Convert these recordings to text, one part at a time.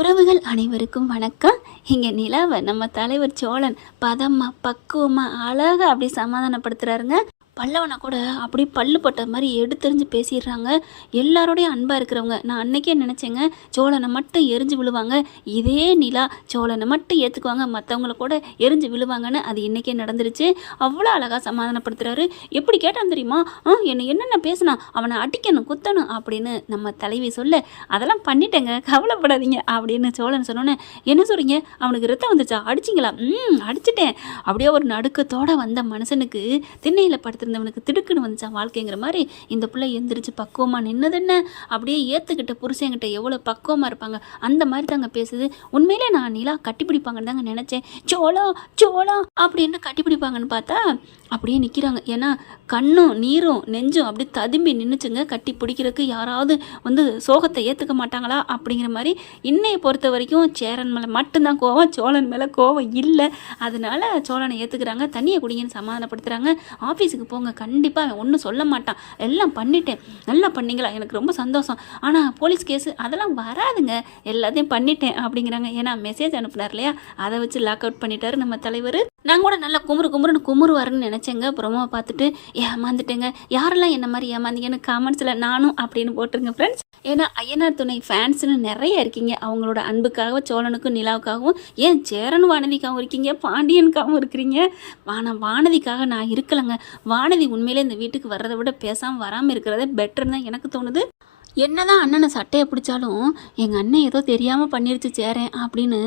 உறவுகள் அனைவருக்கும் வணக்கம். இங்கே நிலாவை நம்ம தலைவர் சோழன் பதமாக பக்குவமாக அழகாக அப்படி சமாதானப்படுத்துகிறாருங்க. பல்லவனை கூட அப்படி பல்லு பட்ட மாதிரி எடுத்தெறிஞ்சு பேசிடுறாங்க. எல்லாரோடையும் அன்பாக இருக்கிறவங்க. நான் அன்னைக்கே நினச்சேங்க, சோழனை மட்டும் எரிஞ்சு விழுவாங்க, இதே நிலா சோழனை மட்டும் ஏற்றுக்குவாங்க, மற்றவங்கள கூட எரிஞ்சு விழுவாங்கன்னு. அது இன்றைக்கே நடந்துருச்சு. அவ்வளோ அழகாக சமாதானப்படுத்துகிறாரு. எப்படி கேட்டான் தெரியுமா? என்னை என்னென்ன பேசினா, அவனை அடிக்கணும் குத்தணும் அப்படின்னு நம்ம தலைவி சொல்ல, அதெல்லாம் பண்ணிட்டேங்க, கவலைப்படாதீங்க அப்படின்னு சோழன் சொன்னோன்னே, என்ன சொல்கிறீங்க, அவனுக்கு ரத்தம் வந்துச்சா, அடிச்சிங்களா? அடிச்சிட்டேன். அப்படியே ஒரு நடுக்கத்தோடு வந்த மனுஷனுக்கு திண்ணையில் படுத்திருந்தவனுக்கு திடுக்குன்னு வந்துச்சா வாழ்க்கைங்கிற மாதிரி இந்த பிள்ளை எந்திரிச்சு பக்குவமாக நின்னதுன்னு அப்படியே ஏற்றுக்கிட்ட புருஷங்கிட்ட எவ்வளோ பக்குவமாக இருப்பாங்க அந்த மாதிரி தாங்க பேசுது. உண்மையிலே நான் நிலா கட்டிப்பிடிப்பாங்கன்னு தாங்க நினச்சேன். சோளா சோளா அப்படின்னு கட்டிப்பிடிப்பாங்கன்னு பார்த்தா அப்படியே நிற்கிறாங்க. ஏன்னா கண்ணும் நீரும் நெஞ்சும் அப்படி ததும்பி நின்றுச்சுங்க. கட்டி பிடிக்கிறதுக்கு யாராவது வந்து சோகத்தை ஏற்றுக்க மாட்டாங்களா அப்படிங்கிற மாதிரி. இன்னையை பொறுத்த வரைக்கும் சேரன் மேலே மட்டும்தான் கோவம், சோழன் மேலே கோவம் இல்லை. அதனால சோழனை ஏற்றுக்கிறாங்க. தண்ணியை குடிங்கன்னு சமாதானப்படுத்துகிறாங்க. ஆஃபீஸுக்கு போங்க, கண்டிப்பாக அவன் ஒன்றும் சொல்ல மாட்டான், எல்லாம் பண்ணிட்டேன், நல்லா பண்ணிங்களா, எனக்கு ரொம்ப சந்தோஷம், ஆனால் போலீஸ் கேஸு அதெல்லாம் வராதுங்க, எல்லாத்தையும் பண்ணிட்டேன் அப்படிங்கிறாங்க. ஏன்னா மெசேஜ் அனுப்புனார் இல்லையா, அதை வச்சு லாக் அவுட் பண்ணிட்டாரு நம்ம தலைவர். நான் கூட நல்லா குமுறுன்னு குமுறுவாருன்னு நினச்சேங்க. ப்ரோமோவை பார்த்துட்டு ஏமாந்துட்டேங்க. யாரெல்லாம் என்ன மாதிரி ஏமாந்தீங்கன்னு காமெண்ட்ஸில் நானும் அப்படின்னு போட்டுருங்க ஃப்ரெண்ட்ஸ். ஏன்னா ஐயனார் துணை ஃபேன்ஸ்னு நிறைய இருக்கீங்க. அவங்களோட அன்புக்காக சோழனுக்கும் நிலாவுக்காகவும், ஏன் சேரன் வானதிக்காகவும் இருக்கீங்க, பாண்டியனுக்காகவும் இருக்கிறீங்க. ஆனால் வானதிக்காக நான் இருக்கலைங்க. வானதி உண்மையிலே இந்த வீட்டுக்கு வர்றதை விட பேசாமல் வராமல் இருக்கிறதே பெட்டர்னு தான் எனக்கு தோணுது. என்னதான் அண்ணனை சட்டையை பிடிச்சாலும் எங்கள் அண்ணன் ஏதோ தெரியாமல் பண்ணிருச்சு சேரேன் அப்படின்னு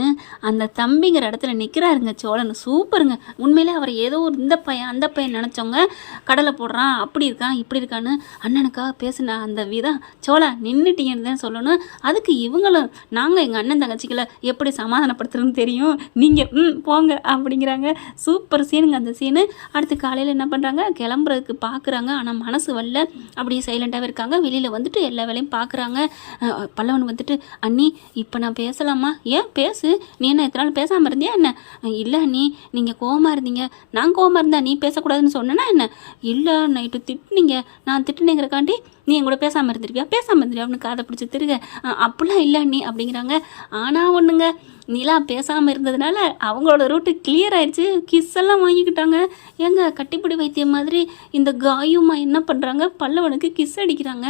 அந்த தம்பிங்கிற இடத்துல நிற்கிறாருங்க சோழன். சூப்பருங்க. உண்மையிலே அவர் ஏதோ ஒரு இந்த பையன் அந்த பையன் நினச்சோங்க. கடலை போடுறான், அப்படி இருக்கான் இப்படி இருக்கான்னு அண்ணனுக்காக பேசின அந்த விதம், சோழா நின்றுட்டீங்கன்னு தான் சொல்லணும். அதுக்கு இவங்களும் நாங்கள் எங்கள் அண்ணன் தங்கச்சிகளை எப்படி சமாதானப்படுத்துறதுன்னு தெரியும், நீங்கள் போங்க அப்படிங்கிறாங்க. சூப்பர் சீனுங்க அந்த சீனு. அடுத்து காலையில் என்ன பண்ணுறாங்க, கிளம்புறதுக்கு பார்க்குறாங்க. ஆனால் மனசு வரல, அப்படியே சைலண்ட்டாகவே இருக்காங்க. வெளியில் வந்துட்டு எல்லா பார்க்குறாங்க. பல்லவன் வந்துட்டு, அண்ணி இப்போ நான் பேசலாமா? ஏன் பேசு, நீ என்ன எத்தனை நாள் பேசாமல் இருந்தியா என்ன? இல்லை அண்ணி, நீங்கள் கோவமாக இருந்தீங்க, நான் கோவமாக இருந்தா நீ பேசக்கூடாதுன்னு சொன்னேன்னா என்ன? இல்லை நைட்டு திட்டுனீங்க, நான் திட்டுனேங்கிறக்காண்டி நீ என் கூட பேசாமல் இருந்திருக்கியா அப்படின்னு காதை பிடிச்சி திருக. அப்படிலாம் இல்லை அண்ணி அப்படிங்கிறாங்க. ஆனால் ஒன்றுங்க, நிலா பேசாமல் இருந்ததுனால அவங்களோட ரூட்டு கிளியர் ஆயிடுச்சு. கிஸ் எல்லாம் வாங்கிக்கிட்டாங்க. ஏங்க கட்டிப்பிடி வைத்தியம் மாதிரி இந்த காயுமா என்ன பண்ணுறாங்க, பல்லவனுக்கு கிஸ் அடிக்கிறாங்க.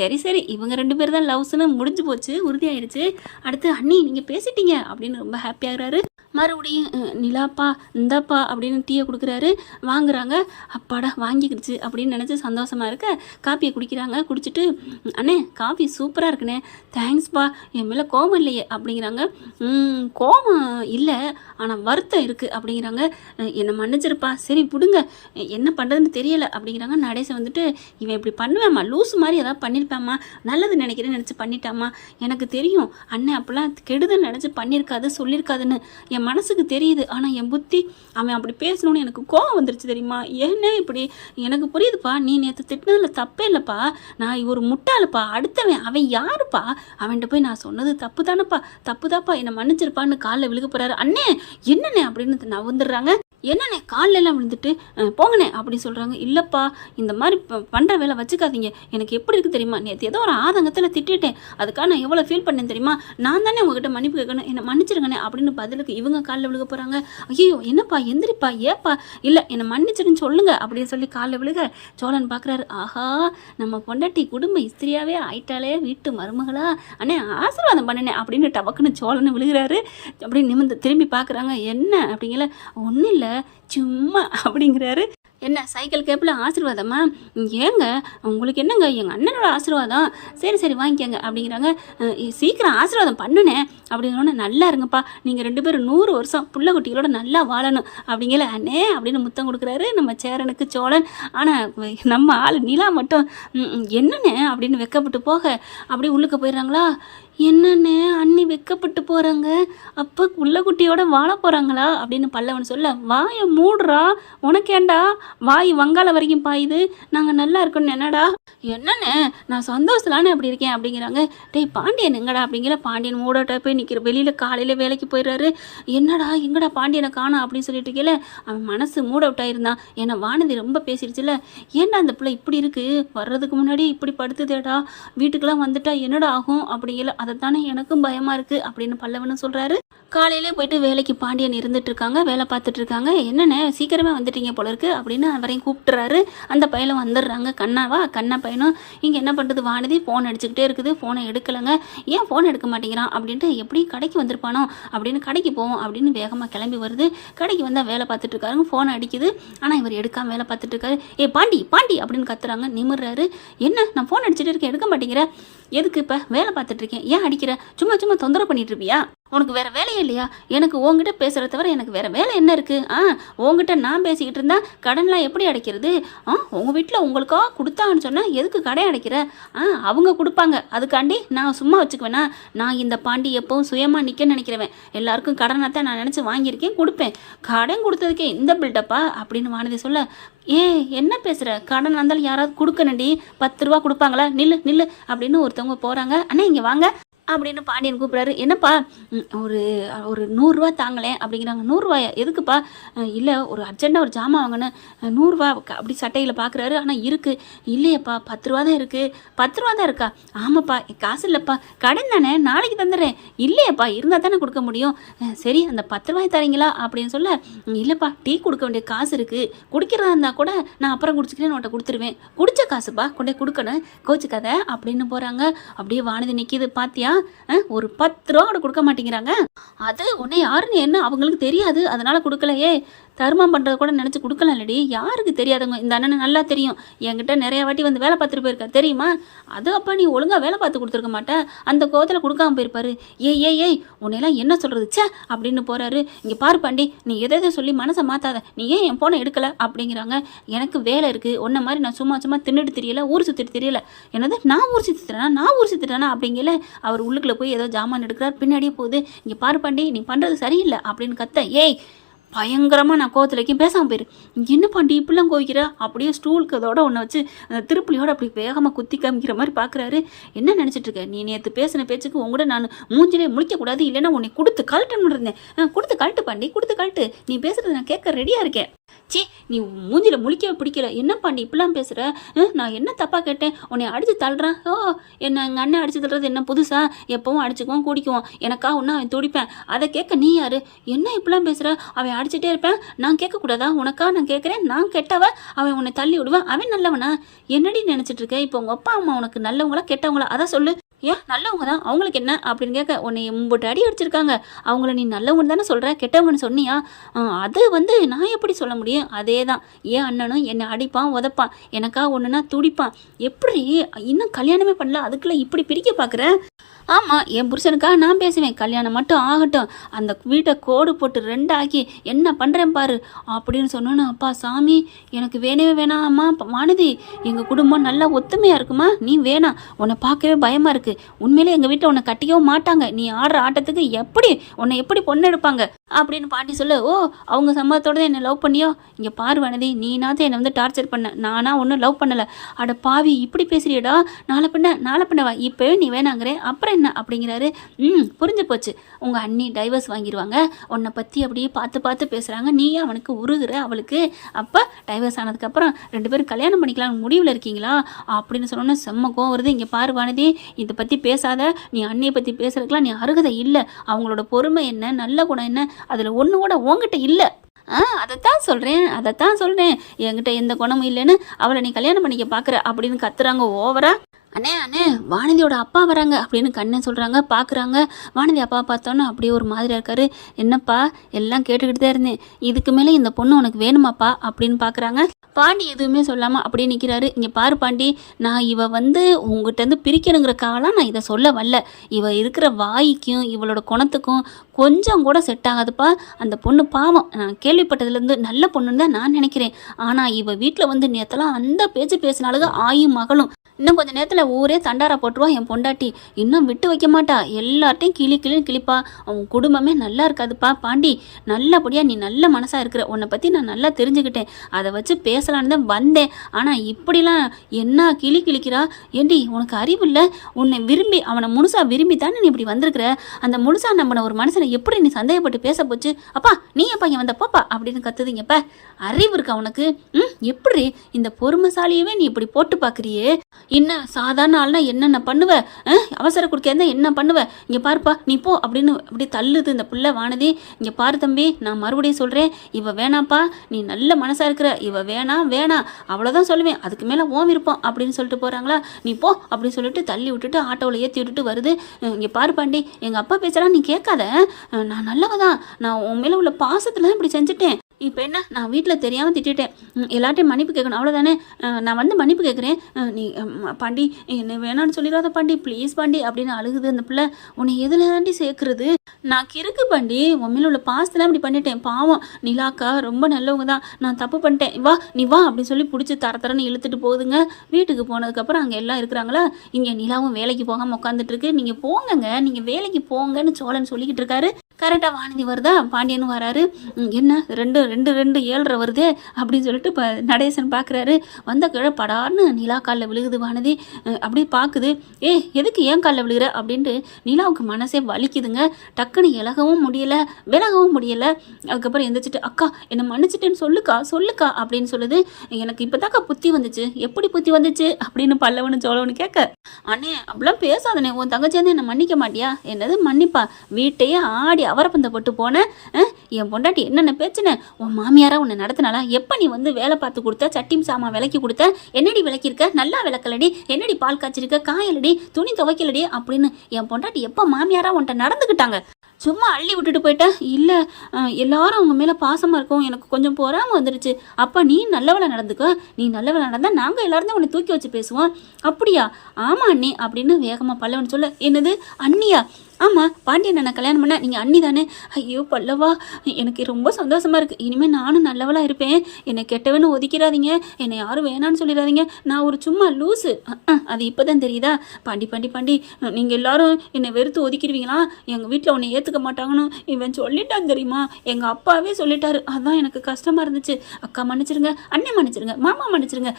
சரி இவங்க 2 பேர் தான் லவ்ஸ்ன்னு முடிஞ்சு போச்சு, உறுதியாயிடுச்சு. அடுத்து அண்ணி நீங்கள் பேசிட்டீங்க அப்படின்னு ரொம்ப ஹாப்பியாகிறாரு. மறுபடியும் நிலாப்பா இந்தாப்பா அப்படின்னு டீயை கொடுக்குறாரு. வாங்குறாங்க. அப்பாடா வாங்கிக்கிடுச்சு அப்படின்னு நினச்சி சந்தோஷமாக இருக்க காப்பியை குடிக்கிறாங்க. குடிச்சிட்டு, அண்ணே காஃபி சூப்பராக இருக்குண்ணே, தேங்க்ஸ்ப்பா, என் மேலே கோபம் இல்லையே அப்படிங்கிறாங்க. கோபம் இல்லை, ஆனால் வருத்தம் இருக்குது அப்படிங்கிறாங்க. என்னை மன்னிச்சிருப்பா, சரி விடுங்க, என்ன பண்ணுறதுன்னு தெரியலை அப்படிங்கிறாங்க. நடேசன் வந்துட்டு, இவன் இப்படி பண்ணுவேம்மா, லூஸ் மாதிரி ஏதாவது பண்ணியிருப்பாம்மா, நல்லது நினைக்கிறேன்னு நினச்சி பண்ணிட்டாம்மா, எனக்கு தெரியும் அண்ணன் அப்படிலாம் கெடுதல் நினச்சி பண்ணியிருக்காது சொல்லியிருக்காதுன்னு என் மனசுக்கு தெரியுது. ஆனால் என் புத்தி, அவன் அப்படி பேசணும்னு எனக்கு கோவம் வந்துருச்சு தெரியுமா, ஏன்னே இப்படி, எனக்கு புரியுதுப்பா, நீ நேற்று திட்டினதில் தப்பே இல்லைப்பா, நான் ஒரு முட்டாளுப்பா, அடுத்தவன் அவன் யாருப்பா, அவன்கிட்ட போய் நான் சொன்னது தப்பு தானப்பா என்னை மன்னிச்சிருப்பான்னு காலில் விழுக போகிறாரு. அண்ணே என்னண்ணே அப்படின்னு நவந்துடுறாங்க. என்னண்ணே காலில் எல்லாம் விழுந்துட்டு போங்கண்ணே அப்படின்னு சொல்கிறாங்க. இல்லைப்பா, இந்த மாதிரி பண்ணுற வேலை வச்சுக்காதீங்க, எனக்கு எப்படி இருக்குது தெரியுமா, நேற்று ஏதோ ஒரு ஆதங்கத்தில் திட்டிட்டேன், அதுக்காக நான் எவ்வளோ ஃபீல் பண்ணேன் தெரியுமா, நான் தானே உங்ககிட்ட மன்னிப்பு கேட்கணும், என்னை மன்னிச்சிருங்கண்ணே அப்படின்னு பதிலுக்கு இவங்க காலில் விழுக போகிறாங்க. ஐயோ என்னப்பா எந்திரிப்பா, ஏப்பா, இல்லை என்னை மன்னிச்சிருன்னு சொல்லுங்க அப்படின்னு சொல்லி காலில் விழுக சோழன் பார்க்குறாரு. ஆஹா, நம்ம பொண்டாட்டி குடும்ப இஸ்திரியாவே ஆயிட்டாலே, வீட்டு மருமகளா, அண்ணே ஆசீர்வாதம் பண்ணனே அப்படின்னு டபக்குன்னு சோழன் விழுகிறாரு. அப்படின்னு நிமிந்து திரும்பி பார்க்குறாங்க. என்ன அப்படிங்கல, ஒன்றும் இல்லை சும்மா அப்படிங்கிறாரு. என்ன சைக்கிள் கேப்பில் ஆசீர்வாதமா? ஏங்க உங்களுக்கு என்னங்க, எங்கள் அண்ணனோட ஆசீர்வாதம், சரி வாங்கிக்கங்க அப்படிங்கிறாங்க. சீக்கிரம் ஆசீர்வாதம் பண்ணுனேன் அப்படிங்கிறோன்னே, நல்லா இருங்கப்பா, நீங்கள் 2 பேரும் 100 வருஷம் புள்ள குட்டிகளோட நல்லா வாழணும் அப்படிங்கல அண்ணே அப்படின்னு முத்தம் கொடுக்குறாரு நம்ம சேரனுக்கு சோழன். ஆனால் நம்ம ஆள் நிலா மட்டும் என்னண்ணே அப்படின்னு வெக்கப்பட்டு போக அப்படியே உள்ளுக்க போயிடுறாங்களா. என்னண்ணே அண்ணி வெக்கப்பட்டு போகிறாங்க, அப்போ புள்ள குட்டியோட வாழ போகிறாங்களா அப்படின்னு பல்லவன் சொல்ல, வாயை மூடுறா, உனக்கேண்டா வாய் வங்காள வரைக்கும் பாயுது, நாங்கள் நல்லா இருக்கோன்னு என்னடா என்னண்ணே நான் சந்தோஷத்துலானே அப்படி இருக்கேன் அப்படிங்கிறாங்க. டேய் பாண்டியன் எங்கடா அப்படிங்கிற. பாண்டியன் மூடட்ட போய் நிற்கிற வெளியில் காலையில் வேலைக்கு போயிடுறாரு. என்னடா எங்கடா பாண்டியனை காணோம் அப்படின்னு சொல்லிட்டு இருக்கல. அவன் மனசு மூட் அவுட் ஆயிருந்தான். ஏன்னா வானதி ரொம்ப பேசிடுச்சுல. ஏன்டா அந்த பிள்ளை இப்படி இருக்குது, வர்றதுக்கு முன்னாடி இப்படி படுத்துதேடா, வீட்டுக்கெல்லாம் வந்துட்டா என்னடா ஆகும் அப்படிங்கல. அதைத்தானே எனக்கும் பயமாக இருக்குது அப்படின்னு பல்லவனும் சொல்கிறாரு. காலையிலே போயிட்டு வேலைக்கு பாண்டியன் இருந்துட்டு இருக்காங்க, வேலை பார்த்துட்டு இருக்காங்க. என்னென்ன சீக்கிரமே வந்துட்டீங்க போல இருக்கு அப்படின்னு அவரையும் கூப்பிட்டுறாரு. அந்த பையனும் வந்துடுறாங்க. கண்ணாவா கண்ணா பையனும் இங்கே என்ன பண்ணுறது, வானதி ஃபோன் அடிச்சுக்கிட்டே இருக்குது, ஃபோனை எடுக்கலைங்க. ஏன் ஃபோன் எடுக்க மாட்டேங்கிறான் அப்படின்ட்டு எப்படி கடைக்கு வந்திருப்பானோ அப்படின்னு கடைக்கு போவோம் அப்படின்னு வேகமாக கிளம்பி வருது. கடைக்கு வந்தால் வேலை பார்த்துட்டு இருக்காருங்க, ஃபோன் அடிக்குது. ஆனால் இவர் எடுக்காமல் வேலை பார்த்துட்டு இருக்காரு. ஏ பாண்டி பாண்டி அப்படின்னு கத்துறாங்க. நிமிர்றாரு. என்ன நான் ஃபோன் அடிச்சுட்டு இருக்கேன், எடுக்க மாட்டேங்கிற, எதுக்கு இப்போ வேலை பார்த்துட்டு இருக்கேன், ஏன் அடிக்கிற, சும்மா சும்மா தொந்தரவு பண்ணிட்டு இருப்பியா, உனக்கு வேற வேலையே இல்லையா, எனக்கு உங்ககிட்ட பேசுகிறத தவிர எனக்கு வேற வேலை என்ன இருக்குது, உங்ககிட்ட நான் பேசிக்கிட்டு இருந்தா கடன்லாம் எப்படி அடைக்கிறது, உங்கள் வீட்டில் உங்களுக்கா கொடுத்தாங்கன்னு சொன்னால் எதுக்கு கடை அடைக்கிற, அவங்க கொடுப்பாங்க அதுக்காண்டி நான் சும்மா வச்சுக்குவேனா, நான் இந்த பாண்டி எப்பவும் சுயமாக நிற்க நினைக்கிறவன், எல்லாருக்கும் கடனை தான் நான் நினச்சி வாங்கியிருக்கேன், கொடுப்பேன், கடன் கொடுத்ததுக்கே இந்த பில்டப்பா அப்படின்னு வானதி சொல்ல, என்ன பேசுகிற, கடன் வந்தாலும் யாராவது கொடுக்கணுண்டி, 10 ரூபா கொடுப்பாங்களா, நில்லு நில்லு அப்படின்னு ஒருத்தவங்க போகிறாங்க. அண்ணா இங்கே வாங்க அப்படின்னு பாண்டியன் கூப்பிட்றாரு. என்னப்பா ஒரு ஒரு 100 தாங்களேன் அப்படிங்கிறாங்க. 100 எதுக்குப்பா, இல்லை ஒரு அர்ஜென்ட்டாக ஒரு ஜாமான் வாங்கினேன், 100 அப்படி சட்டையில் பார்க்குறாரு. ஆனால் இருக்குது, இல்லையப்பா 10 ரூபா தான் இருக்குது. 10 ரூபா தான் இருக்கா, ஆமாப்பா காசு இல்லைப்பா, கடன் தானே நாளைக்கு தந்துடுறேன், இல்லையப்பா இருந்தால் தானே கொடுக்க முடியும், சரி அந்த 10 ரூபாய் தரீங்களா அப்படின்னு சொல்ல, இல்லைப்பா டீ கொடுக்க வேண்டிய காசு இருக்குது, குடிக்கிறதா இருந்தால் கூட நான் அப்புறம் குடிச்சிக்கிறேன்னு உன்ட்ட கொடுத்துருவேன், குடிச்ச காசுப்பா கொண்டே கொடுக்கணும், கோச்சுக்காத அப்படின்னு போகிறாங்க. அப்படியே வானதி நிற்கிது. பாத்தியா ஒரு 10 ரூபா கூட கொடுக்க மாட்டேங்கிறாங்க. அது உன்னை யாருன்னு என்ன அவங்களுக்கு தெரியாது, அதனால கொடுக்கலையே, தர்மம் பண்ணுறது கூட நினச்சி கொடுக்கலாம் இல்லடி, யாருக்கு தெரியாதவங்க, இந்த அண்ணனை நல்லா தெரியும், என்கிட்ட நிறைய வாட்டி வந்து வேலை பார்த்துட்டு போயிருக்கா தெரியுமா, அது அப்போ நீ ஒழுங்காக வேலை பார்த்து கொடுத்துருக்க மாட்டேன், அந்த கோவத்தில் கொடுக்காம போயிருப்பாரு, ஏய் உன்னையெல்லாம் என்ன சொல்கிறது சே அப்படின்னு போகிறாரு. இங்கே பாரு பாண்டி, நீ எதை சொல்லி மனசை மாற்றாத, நீ ஏன் என் ஃபோனை எடுக்கலை அப்படிங்கிறாங்க. எனக்கு வேலை இருக்குது, உன்ன மாதிரி நான் சும்மா சும்மா தின்னுட்டு தெரியல, ஊர் சுற்றிட்டு தெரியல, என்னது நான் ஊர் சுற்றிட்டேனா அப்படிங்கல. அவர் உள்ளுக்குள்ளே போய் ஏதோ ஜாமான் எடுக்கிறார், பின்னாடியே போகுது. இங்கே பாரு பாண்டி நீ பண்ணுறது சரியில்லை அப்படின்னு கத்த. ஏய் பயங்கரமாக நான் கோவத்தில் வைக்கும், பேசாமல் போயிரு, என்ன பாண்டி இப்படிலாம் கோவிக்கிற, அப்படியே ஸ்டூலுக்கு அதோட ஒன்று வச்சு திருப்புளியோட அப்படி வேகமாக குத்தி காமிக்கிற மாதிரி பார்க்குறாரு. என்ன நினச்சிட்டு இருக்க, நீ நேற்று பேசின பேச்சுக்கு உங்கள்கிட்ட நான் மூஞ்சிலே முழிக்கக்கூடாது, இல்லைன்னா உன்னை கொடுத்து கழட்டணும்னு இருந்தேன், கொடுத்து கழட்டு பாண்டி கொடுத்து கழட்டு, நீ பேசுகிறது நான் கேட்க ரெடியாக இருக்கேன், சி நீ மூஞ்சில் முழிக்கவே பிடிக்கல, என்ன பாண்டி இப்படிலாம் பேசுகிற, நான் என்ன தப்பாக கேட்டேன், உன்னை அடித்து தள்ளுறான், என்ன எங்கள் அண்ணன் அடித்து தள்ளுறது என்ன புதுசா, எப்பவும் அடிச்சுக்குவோம் கூடிக்குவோம், எனக்கா ஒன்று அவன் துடிப்பேன், அதை கேட்க நீ யார், என்ன இப்படிலாம் பேசுகிற, அவன் அடிச்சுட்டே இருப்பேன், நான் கேட்கக்கூடாதா, உனக்கா நான் கேட்குறேன், நான் கெட்டவ, அவன் உன்னை தள்ளி விடுவேன், அவன் நல்லவனா, என்னடி நினச்சிட்டு இருக்க, இப்போ உங்கள் அப்பா அம்மா உனக்கு நல்லவங்களா கெட்டவங்களா, அதான் சொல்லு, ஏன் நல்லவங்க தான் அவங்களுக்கு என்ன அப்படின்னு கேட்க, உன்னை எம்புட்டு அடி அடிச்சிருக்காங்க, அவங்கள நீ நல்லவங்கன்னு தானே சொல்கிற, கெட்டவங்கன்னு சொன்னியா, அது வந்து நான் எப்படி சொல்ல முடியும், அதே தான் ஏன் அண்ணனும் என்னை அடிப்பான் உதப்பான், எனக்கா ஒன்றுனா துடிப்பான், எப்படி இன்னும் கல்யாணமே பண்ணல அதுக்குள்ளே இப்படி பிரிக்க பார்க்குற, ஆமாம் என் புருஷனுக்காக நான் பேசுவேன், கல்யாணம் மட்டும் ஆகட்டும், அந்த வீட்டை கோடு போட்டு 2 ஆக்கி என்ன பண்ணுறேன் பாரு அப்படின்னு சொன்னோன்னு, அப்பா சாமி எனக்கு வேணவே வேணாம்மா வானதி, எங்கள் குடும்பம் நல்லா ஒத்துமையாக இருக்குமா, நீ வேணாம், உன்னை பார்க்கவே பயமாக இருக்குது, உண்மையிலே எங்கள் வீட்டில் உன்னை கட்டிக்கவும் மாட்டாங்க, நீ ஆடுற ஆட்டத்துக்கு எப்படி உன்னை எப்படி பொண்ணு எடுப்பாங்க அப்படின்னு பாட்டி சொல்ல, அவங்க சம்மதத்தோட என்னை லவ் பண்ணியோ, இங்கே பாரு வானதி நீனாவது என்னை வந்து டார்ச்சர் பண்ண, நானா ஒன்றும் லவ் பண்ணலை, அட பாவி இப்படி பேசுறியடா, நாளை பின்னவா இப்போவே நீ வேணாங்கிறேன், அப்புறம் என்ன அப்படிங்கிறாரு. புரிஞ்சு போச்சு, உங்கள் அண்ணி டைவர்ஸ் வாங்கிடுவாங்க, உன்னை பற்றி அப்படியே பார்த்து பார்த்து பேசுகிறாங்க, நீயே அவனுக்கு உருகுற அவளுக்கு, அப்போ டைவர்ஸ் ஆனதுக்கப்புறம் 2 பேரும் கல்யாணம் பண்ணிக்கலாம் முடிவில் இருக்கீங்களா அப்படின்னு சொன்னோன்னே செம்ம கோவம் வருது. இங்கே பாரு வானதி இதை பற்றி பேசாத, நீ அண்ணியை பற்றி பேசுறதுக்கெலாம் நீ அருகதை இல்லை, அவங்களோட பொறுமை என்ன நல்ல குணம் என்ன அதில் ஒன்று கூட உங்ககிட்ட இல்லை, அதைத்தான் சொல்கிறேன் என்கிட்ட எந்த குணமும் இல்லைன்னு அவளை நீ கல்யாணம் பண்ணிக்க பார்க்குற அப்படின்னு கத்துறாங்க ஓவரா. அண்ணே வானதியோட அப்பா வராங்க அப்படின்னு கண்ணன் சொல்கிறாங்க. பார்க்குறாங்க, வானதி அப்பா பார்த்தோன்னே அப்படியே ஒரு மாதிரியாக இருக்காரு. என்னப்பா எல்லாம் கேட்டுக்கிட்டு தான் இருந்தேன், இதுக்கு மேலே இந்த பொண்ணு உனக்கு வேணுமாப்பா அப்படின்னு பார்க்குறாங்க. பாண்டி எதுவுமே சொல்லாமல் அப்படியே நிற்கிறாரு. இங்கே பாரு பாண்டி, நான் இவ வந்து உங்கள்கிட்டருந்து பிரிக்கணுங்கிறக்காகலாம் நான் இதை சொல்ல வரல, இவ இருக்கிற வாய்க்கும் இவளோட குணத்துக்கும் கொஞ்சம் கூட செட் ஆகாதுப்பா, அந்த பொண்ணு பாவம், நான் கேள்விப்பட்டதுலேருந்து நல்ல பொண்ணுன்னு தான் நான் நினைக்கிறேன், ஆனால் இவ வீட்டில் வந்து நேற்றலாம் அந்த பேச்சு பேசினாலுங்க ஆயும் மகளும், இன்னும் கொஞ்சம் நேரத்தில் ஊரே தண்டாரா போட்டுருவா என் பொண்டாட்டி, இன்னும் விட்டு வைக்க மாட்டா, எல்லார்ட்டையும் கிளின்னு கிளிப்பா, அவங்க குடும்பமே நல்லா இருக்காதுப்பா பாண்டி, நல்லபடியாக நீ நல்ல மனசாக இருக்கிற, உன்னை பற்றி நான் நல்லா தெரிஞ்சுக்கிட்டேன், அதை வச்சு பேச பேசலான்னு தான் வந்தேன். ஆனால் இப்படிலாம் என்ன கிளி கிழிக்கிறா? ஏண்டி உனக்கு அறிவு இல்லை? உன்னை விரும்பி அவனை முழுசா விரும்பி தானே நீ இப்படி வந்திருக்கிற. அந்த முழுசா நம்பின ஒரு மனுஷனை எப்படி நீ சந்தேகப்பட்டு பேச போச்சு? அப்பா நீ எப்பா இங்கே வந்த போப்பா அப்படின்னு கத்துதீங்கப்பா. அறிவு இருக்கா உனக்கு? எப்படி இந்த பொறுமைசாலியவே நீ இப்படி போட்டு பார்க்குறியே? என்ன சாதாரண ஆள்னா என்னென்ன பண்ணுவ? அவசர கொடுக்க இருந்தால் என்ன பண்ணுவ? இங்கே பாருப்பா நீ போ அப்படின்னு அப்படி தள்ளுது இந்த புள்ள வானதி. இங்கே பாரு தம்பி, நான் மறுபடியும் சொல்கிறேன், இவ வேணாப்பா, நீ நல்ல மனசாக இருக்கிற, இவ வேணாம் அவ்வளோதான் சொல்லுவேன், அதுக்கு மேலே ஓன் விருப்பம் அப்படின்னு சொல்லிட்டு போகிறாங்களா? நீ போ அப்படின்னு சொல்லிட்டு தள்ளி விட்டுட்டு ஆட்டோவில் ஏற்றி விட்டுட்டு வருது. இங்கே பாரு பாண்டி, எங்கள் அப்பா பேசலாம் நீ கேட்காத, நான் நல்லவ தான், நான் உன் மேலே உள்ள பாசத்தில் இப்படி செஞ்சுட்டேன். இப்போ என்ன, நான் வீட்டில் தெரியாமல் திட்டேன், எல்லார்ட்டையும் மன்னிப்பு கேட்கணும் அவ்வளோதானே. நான் வந்து மன்னிப்பு கேட்குறேன், நீ பாண்டி என்ன வேணான்னு சொல்லிடாத பாண்டி, ப்ளீஸ் பாண்டி அப்படின்னு அழுகுது அந்த பிள்ளை. உன்னை எதில் தாண்டி சேர்க்குறது? நான் கிறுக்கு பாண்டி, உன் மேலே உள்ள பாசத்தெல்லாம் இப்படி பண்ணிட்டேன். பாவம் நிலாக்கா ரொம்ப நல்லவங்க தான், நான் தப்பு பண்ணிட்டேன், வா நீ வா அப்படின்னு சொல்லி பிடிச்சி தரன்னு இழுத்துட்டு போகுதுங்க. வீட்டுக்கு போனதுக்கப்புறம் அங்கே எல்லாம் இருக்கிறாங்களா? இங்கே நிலாவும் வேலைக்கு போகாமல் உட்காந்துட்டு இருக்கு. நீங்கள் போங்கங்க, நீங்கள் வேலைக்கு போங்கன்னு சோழன் சொல்லிக்கிட்டு இருக்காரு. கரெக்டாக வானதி வருதா, பாண்டியனும் வராரு. என்ன ரெண்டு 7:30 வருதே அப்படின்னு சொல்லிட்டு இப்போ நடேசன் பார்க்குறாரு. வந்த கீழே படார்னு நிலா காலில் விழுகுது வானதி. அப்படி பார்க்குது, எதுக்கு ஏன் காலில் விழுகிற அப்படின்ட்டு நிலாவுக்கு மனசே வலிக்குதுங்க. டக்குன்னு இலகவும் முடியலை விலகவும் முடியலை. அதுக்கப்புறம் எந்திரிச்சிட்டு, அக்கா என்னை மன்னிச்சிட்டேன்னு சொல்லுக்கா அப்படின்னு சொல்லுது. எனக்கு இப்போ தாக்கா புத்தி வந்துச்சு. எப்படி புத்தி வந்துச்சு அப்படின்னு பல்லவனு சோழவனு கேட்க, அண்ணே அப்படிலாம் பேசாதனே, உன் தங்கச்சியாந்து என்னை மன்னிக்க மாட்டியா? என்னது மன்னிப்பா? வீட்டையே ஆடி அவரப்பந்த போட்டு போனேன். என் பொண்டாட்டி என்னென்ன பேச்சுன்னு உன் மாமியாரா உன்னை நடத்தினாலா? எப்போ நீ வந்து வேலை பார்த்து கொடுத்த, சட்டி சாமான் விலைக்கு கொடுத்த, என்னடி விளக்கியிருக்க, நல்லா விளக்கலடி, என்னடி பால் காய்ச்சிருக்க, காயலடி, துணி துவைக்கலடி அப்படின்னு என் பொண்டாட்டி எப்போ மாமியாரா உன்ட்ட நடந்துக்கிட்டாங்க? சும்மா அள்ளி விட்டுட்டு போயிட்டேன். இல்லை எல்லாரும் அவங்க மேலே பாசமாக இருக்கும், எனக்கு கொஞ்சம் பொறாமல் வந்துடுச்சு. அப்போ நீ நல்லவளை நடந்துக்க, நீ நல்லவளை நடந்தால் நாங்கள் எல்லாரும் உன்னை தூக்கி வச்சு பேசுவோம். அப்படியா? ஆமாம் அண்ணி அப்படின்னு வேகமாக பல்லவன் சொல்ல, என்னது அண்ணியா? ஆமாம், பாண்டியன் நான் கல்யாணம் பண்ண நீங்கள் அண்ணி தானே? ஐயோ பல்லவா, எனக்கு ரொம்ப சந்தோஷமாக இருக்குது. இனிமேல் நானும் நல்லவளாக இருப்பேன். என்னை கெட்டவன்னு ஒதுக்கிடாதீங்க, என்னை யாரும் வேணான்னு சொல்லிடாதீங்க. நான் ஒரு சும்மா லூஸு. அது இப்போ தான் தெரியுதா? பாண்டி நீங்கள் எல்லாரும் என்னை வெறுத்து ஒதுக்கிடுவீங்களா? எங்கள் வீட்டில் உன்னை ஏற்றுக்க மாட்டாங்கன்னு இவன் சொல்லிட்டான் தெரியுமா? எங்கள் அப்பாவே சொல்லிட்டாரு. அதான் எனக்கு கஷ்டமாக இருந்துச்சு. அக்கா மன்னிச்சிருங்க, அண்ணே மன்னிச்சிருங்க, மாமா மன்னிச்சிருங்க,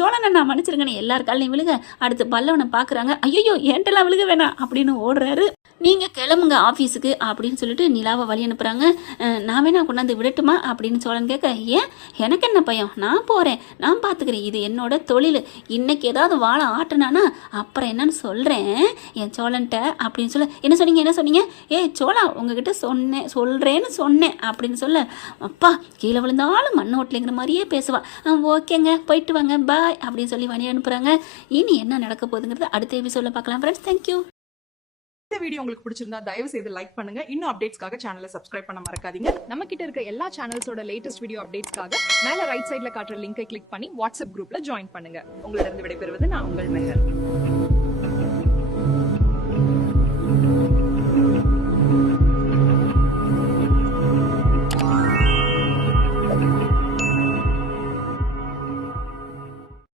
சோழன் அண்ணா மன்னிச்சிருங்கன்னு எல்லார் காலையும் விழுக. அடுத்து பல்லவனை பார்க்குறாங்க. ஐயோ ஏன்ட்டெல்லாம் விழுக வேணாம் அப்படின்னு ஓடுறாரு. நீங்கள் கிளம்புங்க ஆஃபீஸுக்கு அப்படின்னு சொல்லிட்டு நிலாவை வழி அனுப்புகிறாங்க. நான் வேணா கொண்டாந்து விடட்டுமா அப்படின்னு சோழன் கேட்க, ஏன் எனக்கு என்ன பயம், நான் போகிறேன், நான் பார்த்துக்கிறேன், இது என்னோட தொழில். இன்னைக்கு ஏதாவது வாழை ஆட்டினானா அப்புறம் என்னன்னு சொல்கிறேன் என் சோழன்ட்ட அப்படின்னு சொல்ல. என்ன சொன்னீங்க? சோழா உங்ககிட்ட சொல்கிறேன்னு சொன்னேன் அப்படின்னு சொல்ல. அப்பா கீழே விழுந்தாலும் மண்ணு ஓட்டலைங்கிற மாதிரியே பேசுவா. ஓகேங்க போயிட்டு வாங்க பாய் அப்படின்னு சொல்லி வழி அனுப்புகிறாங்க. இனி என்ன நடக்க போகுதுங்கிறது அடுத்த எபிசோடில் பார்க்கலாம் ஃப்ரெண்ட்ஸ். தேங்க்யூ. இந்த வீடியோ உங்களுக்கு பிடிச்சிருந்தா தயவு செய்து லைக் பண்ணுங்க. இன்னும் அப்டேட்ஸ்க்காக சேனலை சப்ஸ்கிரைப் பண்ண மறக்காதீங்க. நம்ம கிட்ட இருக்க எல்லா சேனல்ஸோட லேட்டஸ்ட் வீடியோ அப்டேட்ஸ்க்காக மேல ரைட் சைடுல காட்டுற லிங்கை கிளிக் பண்ணி வாட்ஸ்அப் குரூப்ல ஜாயின் பண்ணுங்க. உங்களிடம் விடைபெறுவது நான் உங்கள் மெஹர்.